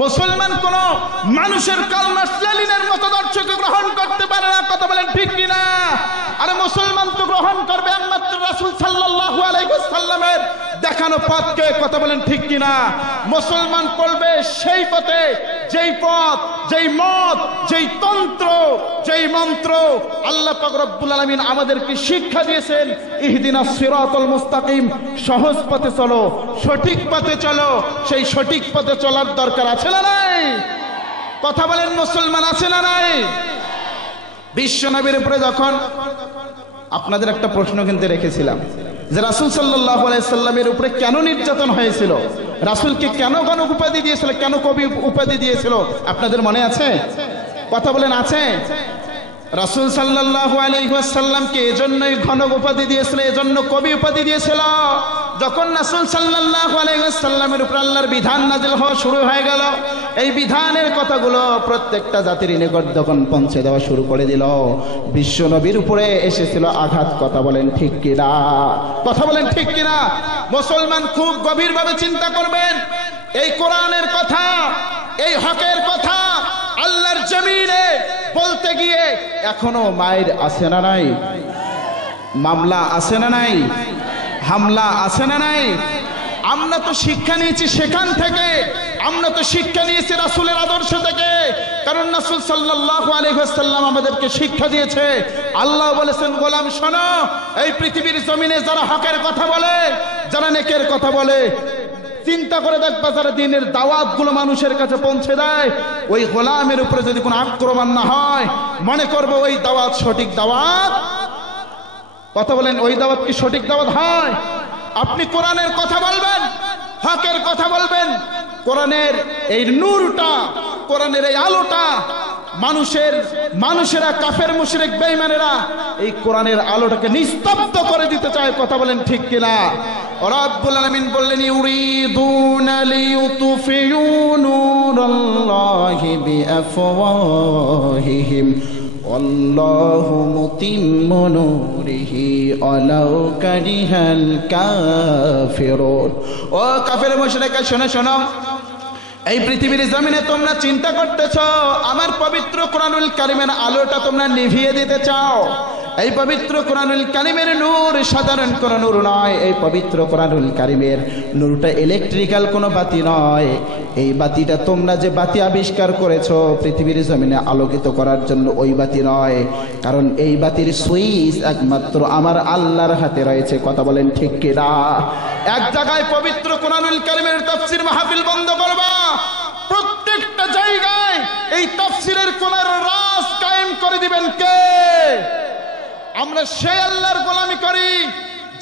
মুসলমান কোন মানুষের কালমা স্টালিনের মতদর্শকে গ্রহণ করতে পারে না, কথা বলেন ঠিক কিনা? আরে মুসলমান তো গ্রহণ করবে একমাত্র রাসূল সাল্লাল্লাহু আলাইহি ওয়াসাল্লামের দেখানো পথকে, কথা বলেন ঠিক কিনা? মুসলমান চলবে সেই পথে, যেই পথ, যেই মত, যেই তন্ত্র, যেই মন্ত্র আল্লাহ পাক রব্বুল আলামিন আমাদেরকে শিক্ষা দিয়েছেন। ইহদিনাস সিরাতাল মুস্তাকিম, সহজ পথে চলো, সঠিক পথে চলো। সেই সঠিক পথে চলার দরকার আছে না নাই? কথা বলেন মুসলমান, আছে না নাই? বিশ্ব নবীর উপরে যখন আপনাদের একটা প্রশ্ন কিন্তু রেখেছিলাম যে রাসূল সাল্লাল্লাহু আলাইহি সাল্লামের উপরে কেন নির্যাতন হয়েছিল, রাসূলকে কেন গণক উপাধি দিয়েছিল, কেন কবি উপাধি দিয়েছিল, আপনাদের মনে আছে? কথা বলেন আছে? রাসূল সাল্লাল্লাহু আলাইহি ওয়াসাল্লামকে এজন্যই গণক উপাধি দিয়েছিল, এজন্য কবি উপাধি দিয়েছিল। যখন রাসূল সাল্লাল্লাহু আলাইহি ওয়াসাল্লামের উপর আল্লাহর বিধান নাযিল হওয়া শুরু হয়ে গেল, এই বিধানের কথাগুলো প্রত্যেকটা জাতির নিকট যখন পৌঁছে দেওয়া শুরু করে দিল, বিশ্ব নবীর উপরে এসেছিল আঘাত। কথা বলেন ঠিক কিনা? কথা বলেন ঠিক কিনা? মুসলমান খুব গভীরভাবে চিন্তা করবেন। এই কোরআনের কথা, এই হকের কথা আল্লাহর জমিনে বলতে গিয়ে এখনো মায়ের আছে না নাই? মামলা আছে না নাই? হামলা আছে না নাই? আমরা তো শিক্ষা নিয়েছি সেখান থেকে, আমরা তো শিক্ষা নিয়েছি রাসূলের আদর্শ থেকে। কারণ রাসূল সাল্লাল্লাহু আলাইহি ওয়াসাল্লাম আমাদেরকে শিক্ষা দিয়েছে। আল্লাহ বলেছেন, গোলাম শোনো, এই পৃথিবীর জমিনে যারা হকের কথা বলে, যারা নেকের কথা বলে, চিন্তা করে দেখবা যারা দ্বীনের দাওয়াতগুলো মানুষের কাছে পৌঁছে দেয়, ওই গোলামের উপরে যদি কোনো আক্রমণ না হয়, মনে করবো ওই দাওয়াত সঠিক দাওয়াত। কথা বলেন, ওই দাওয়াত কি সঠিক দাওয়াত হয়? আপনি কোরআনের কথা বলবেন, হকের কথা বলবেন, কোরআনের এই নূরটা, কোরআনের এই আলোটা মানুষেরা কাফের মুশরিক বেঈমানেরা এই কোরআনের আলোটাকে নিস্তব্ধ করে দিতে চায়। কথা বলেন ঠিক কিনা? রব্বুল আলামিন বললেন, ইউরিদুনা লিইউতফিউ নূরাল্লাহি বিআফওয়াহিহিম আল্লাহু মুতিম্মু নূরিহি ওয়ালাউ কারিহাল কাফিরুন। ও কাফের মুশরিক, শোনো শোনো, এই পৃথিবীর জমিনে তোমরা চিন্তা করতেছ আমার পবিত্র কোরআনুল কারীমের আলোটা তোমরা নিভিয়ে দিতে চাও। এই পবিত্র কোরআনুল কারীমের নূর সাধারণ কোনো নূর নয়। এই পবিত্র কোরআনুল কারীমের নূরটা ইলেকট্রিক্যাল কোনো বাতি নয়। এই বাতিটা তোমরা যে বাতি আবিষ্কার করেছো পৃথিবীর জমিনে আলোকিত করার জন্য, ওই বাতি নয়। কারণ এই বাতির সুইচ একমাত্র আমার আল্লাহর হাতে রয়েছে। কথা বলেন ঠিক কিনা? এক জায়গায় পবিত্র কোরআনুল কারীমের তাফসীর মাহফিল বন্ধ করবা, প্রত্যেকটা জায়গায় এই তাফসীরের কোরআনের রাজ কায়েম করে দিবেন কে? আমরা সেই আল্লাহর গোলামি করি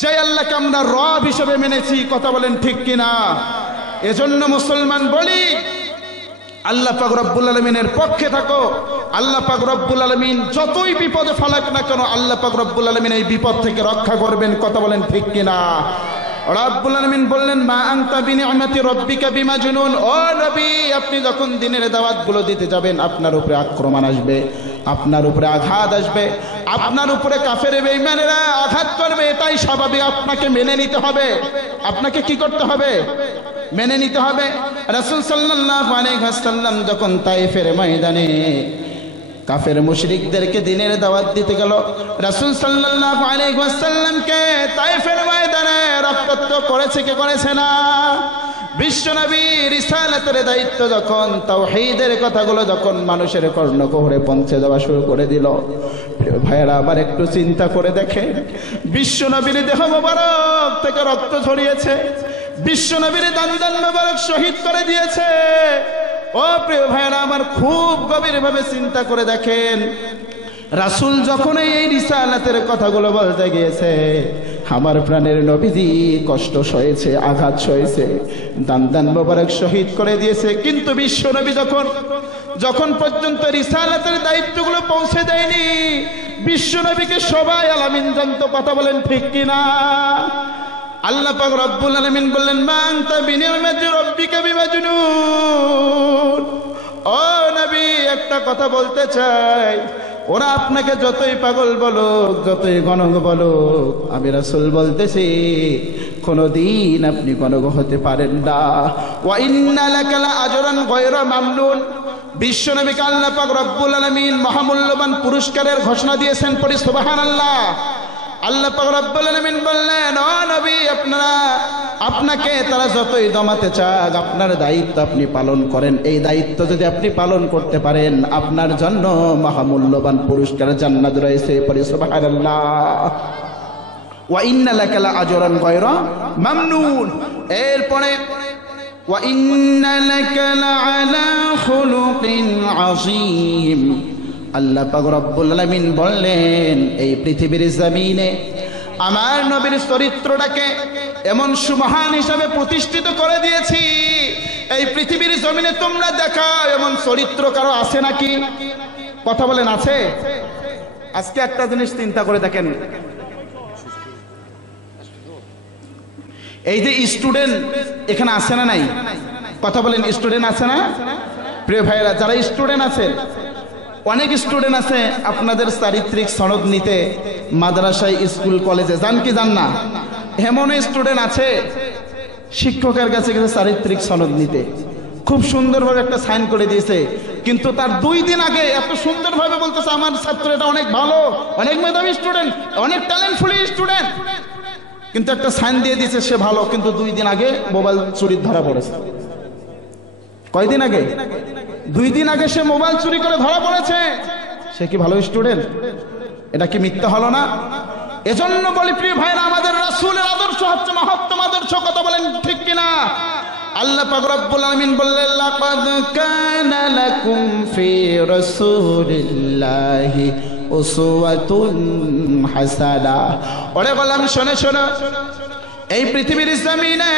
যে আল্লাহকে আমরা রব হিসেবে মেনেছি। কথা বলেন ঠিক কিনা? এজন্য মুসলমান বলি, আল্লাহ পাক রব্বুল আলামিনের পক্ষে থাকো। আল্লাহ পাক রব্বুল আলামিন যতই বিপদে ফালাক না কেন, আল্লাহ পাক রব্বুল আলামিন এই বিপদ থেকে রক্ষা করবেন। কথা বলেন ঠিক কিনা? রব্বুল আলামিন বললেন, মা আনতা বিনিআমাতি রাব্বিকা বিমাজনুন। ও নবী, আপনি যখন দ্বীনের দাওয়াতগুলো দিতে যাবেন, আপনার উপরে আক্রমণ আসবে, আপনার উপরে আঘাত আসবে, আপনার উপরে কাফের বেঈমানেরা আঘাত করবে। এটাই স্বাভাবিক, আপনাকে মেনে নিতে হবে। আপনাকে কি করতে হবে? মেনে নিতে হবে। রাসূল সাল্লাল্লাহু আলাইহি ওয়াসাল্লাম যখন তায়েফের ময়দানে কাফের মুশরিকদেরকে দ্বীনের দাওয়াত দিতে গেল, রাসূল সাল্লাল্লাহু আলাইহি ওয়াসাল্লামকে তায়েফের ময়দানে রক্তাক্ত করেছে কে? করেছে না? বিশ্বনবী রিসালাতের দায়িত্ব যখন, তাওহীদের কথাগুলো যখন মানুষের কর্ণকুহরে পৌঁছে দেওয়া শুরু করে দিল, ভাইয়েরা আবার একটু চিন্তা করে দেখে, বিশ্বনবীর দেহ মোবারক থেকে রক্ত ঝরিয়েছে, বিশ্বনবীর দান মোবারক শহীদ করে দিয়েছে। ও প্রিয় ভাইয়েরা আমার, খুব গভীরভাবে চিন্তা করে দেখেন, রাসূল যখন এই রিসালাতের কথাগুলো বলতে গিয়েছে, আমার প্রাণের নবীজি কষ্ট সয়েছে, আঘাত সয়েছে, দান মোবারক শহীদ করে দিয়েছে। কিন্তু বিশ্ব নবী যখন পর্যন্ত রিসালাতের দায়িত্বগুলো পৌঁছে দেয়নি, বিশ্ব নবীকে সবাই আলামিন জানতো। কথা বলেন ঠিক কিনা? আল্লাহ পাক রব্বুল আলামিন বললেন, মা আনতা বিনিআমাতি রাব্বিকা বিমাজনুন। ও নবী, একটা কথা বলতে চাই, ওরা আপনাকে যতই পাগল বলুক, যতই গণক বলুক, আমি রাসূল বলতেছি কোনদিন আপনি গণক হতে পারেন না। ওয়া ইন্না লাকা লাআজরান গায়রা মামনুন। বিশ্বনবীকে আল্লাহ পাক রব্বুল আলামিন মহামূল্যবান পুরস্কারের ঘোষণা দিয়েছেন, পড়ি সুবহানাল্লাহ। আল্লাহ পাক রব্বুল আলামিন বললেন, ও নবী, আপনাকে তারা যতই দমাতে চাক, আপনার দায়িত্ব আপনি পালন করেন। এই দায়িত্ব যদি আপনি পালন করতে পারেন, আপনার জন্য মহামূল্যবান পুরস্কার জান্নাত রয়েছে, পড়ি সুবহানাল্লাহ। ওয়া ইন্না লাকা লাআজরান গায়রা মামনুন। এরপরে ওয়া ইন্না লাকা লাআলা খুলুকিন আযীম। আল্লাহ পাক রব্বুল আলামিন বললেন, এই পৃথিবীর জমিনে আমার নবীর চরিত্রটাকে এমন সুমহান হিসাবে প্রতিষ্ঠিত করে দিয়েছি, এই পৃথিবীর জমিনে তোমরা দেখা এমন চরিত্র কারো আছে নাকি? কথা বলেন, আছে? আজকে একটা জিনিস চিন্তা করে দেখেন, এই যে স্টুডেন্ট এখানে আছে না নাই? কথা বলেন, স্টুডেন্ট আছে না? প্রিয় ভাইরা, যারা স্টুডেন্ট আছেন, অনেক স্টুডেন্ট আছে আপনাদের চারিত্রিক সনদ নিতে মাদ্রাসায়, স্কুল, কলেজে যান কি যান না? এমন স্টুডেন্ট আছে শিক্ষকের কাছে গেছে চারিত্রিক সনদ নিতে, খুব সুন্দরভাবে একটা সাইন করে দিয়েছে, কিন্তু তার 2 দিন আগে এত সুন্দরভাবে বলতেছে আমার ছাত্র এটা অনেক ভালো, অনেক মেধাবী স্টুডেন্ট, অনেক ট্যালেন্টফুল স্টুডেন্ট, কিন্তু একটা সাইন দিয়ে দিয়েছে সে ভালো, কিন্তু 2 দিন আগে মোবাইল চুরির ধরা পড়েছে। কয়দিন আগে? 2 দিন আগে সে মোবাইল চুরি করে ধরা পড়েছে। সে কি ভালো স্টুডেন্ট? এটা কি মিথ্যা হলো না? এজন্য বলি প্রিয় ভাইরা, আমাদের রাসূলের আদর্শ হচ্ছে মহত্তম আদর্শ। কথা বলেন ঠিক কিনা? আল্লাহ পাক রব্বুল আলামিন বললেন, লাকাদ কানা লাকুম ফি রাসূলিল্লাহি উসওয়াতুন হাসানা। ওরে গোলাম, শোনো শোনো, এই পৃথিবীর জমিনে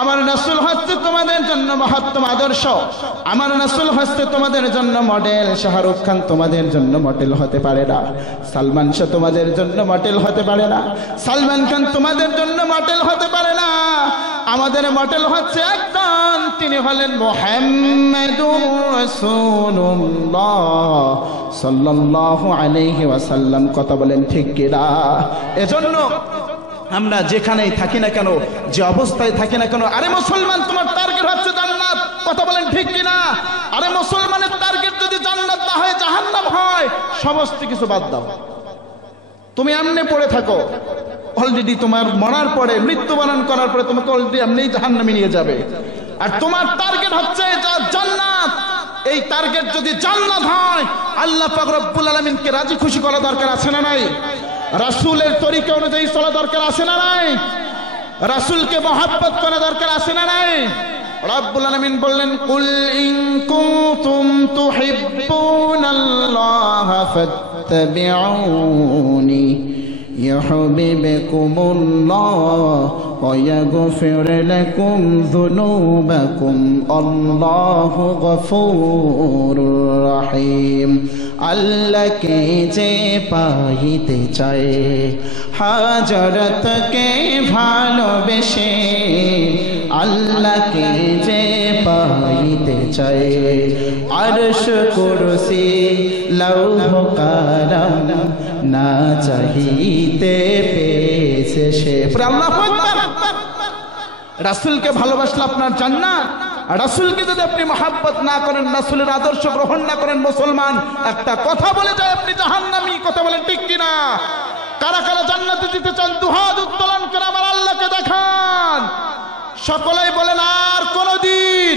আমার রাসূল হচ্ছে তোমাদের জন্য মহত্তম আদর্শ, আমার রাসূল হচ্ছে তোমাদের জন্য মডেল। শাহরুখ খান তোমাদের জন্য মডেল হতে পারে না, সালমান শাহ তোমাদের জন্য মডেল হতে পারে না, সালমান খান তোমাদের জন্য মডেল হতে পারে না। আমাদের মডেল হচ্ছে একজন, তিনি হলেন মুহাম্মাদুর রাসূলুল্লাহ সাল্লাল্লাহু আলাইহি ওয়াসাল্লাম। কথা বলেন ঠিক কিনা? এজন্য আমরা যেখানেই থাকি না কেন, যে অবস্থায় থাকি না কেন, আরে মুসলমান, তোমার টার্গেট হচ্ছে জান্নাত। কথা বলেন ঠিক কিনা? আরে মুসলমানের টার্গেট যদি জান্নাত না হয়, জাহান্নাম হয়, সমস্ত কিছু বাদ দাও। তুমি এমনি পড়ে থাকো, অলরেডি তোমার মরার পরে, মৃত্যুবরণ করার পরে তোমাকে অলরেডি এমনি জাহান্নামে নিয়ে যাবে। আর তোমার টার্গেট হচ্ছে জান্নাত। এই টার্গেট যদি জান্নাত হয়, আল্লাহ পাক রব্বুল আলামিনকে রাজি খুশি করা দরকার আছে না নাই? রাসূলের তরিকা অনুযায়ী চলা দরকার আছে না নাই? রাসূলকে মহব্বত করা দরকার আছে না নাই? রব্বুল আলামিন বললেন, কুল ইন কুনতুম তুহিব্বুনাল্লাহা ফাত্তাবিউনি ইউহিব্বুকুমুল্লাহ ওয়া ইয়াগফির লাকুম যুনুবাকুম আল্লাহু গফুরুর রহিম। আল্লাহকে যে পাইতে চায়, হাজরতকে ভালোবেসে, আল্লাহকে যে পাইতে চায়, আরশ কুরসি লৌহ কালাম না চাহিতে পেয়েছে সে। আল্লাহু আকবার। রাসূলকে ভালোবাসলে আপনার জান্নাত। আর রাসূলকে যদি আপনি মহব্বত না করেন, রাসূলের আদর্শ গ্রহণ না করেন, মুসলমান একটা কথা বলে যায় আপনি জাহান্নামী। কথা বলেন ঠিক কিনা? কারা কারা জান্নাতে যেতে চান দুহাত উত্তোলন করে আমার আল্লাহকে দেখান। সকলেই বলেন, আর কোনদিন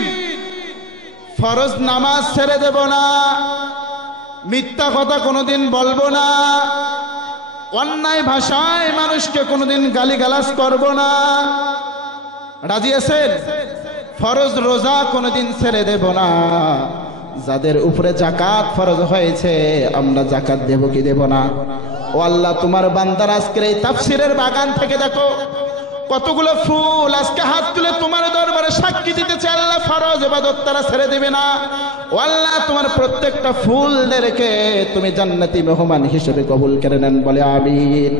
ফরজ নামাজ ছেড়ে দেব না, মিথ্যা কথা কোনোদিন বলবো না, অন্যায় ভাষায় মানুষকে কোনোদিন গালিগালাজ করব না। রাজি আছেন? ফরজ রোজা কোনোদিন ছেড়ে দেব না। যাদের উপরে যাকাত ফরজ হয়েছে, আমরা যাকাত দেব কি দেব না? ও আল্লাহ, তোমার বান্দার আজকের এই তাফসীরের বাগান থেকে দেখো কতগুলো ফুল আজকে হাত তুলে তোমার দরবারে সাক্ষী দিতেছে, আল্লাহ ফরজ ইবাদত তারা ছেড়ে দেবে না। ও আল্লাহ, তোমার প্রত্যেকটা ফুলদেরকে তুমি জান্নাতি মেহমান হিসেবে কবুল করে নেন, বলে আমিন।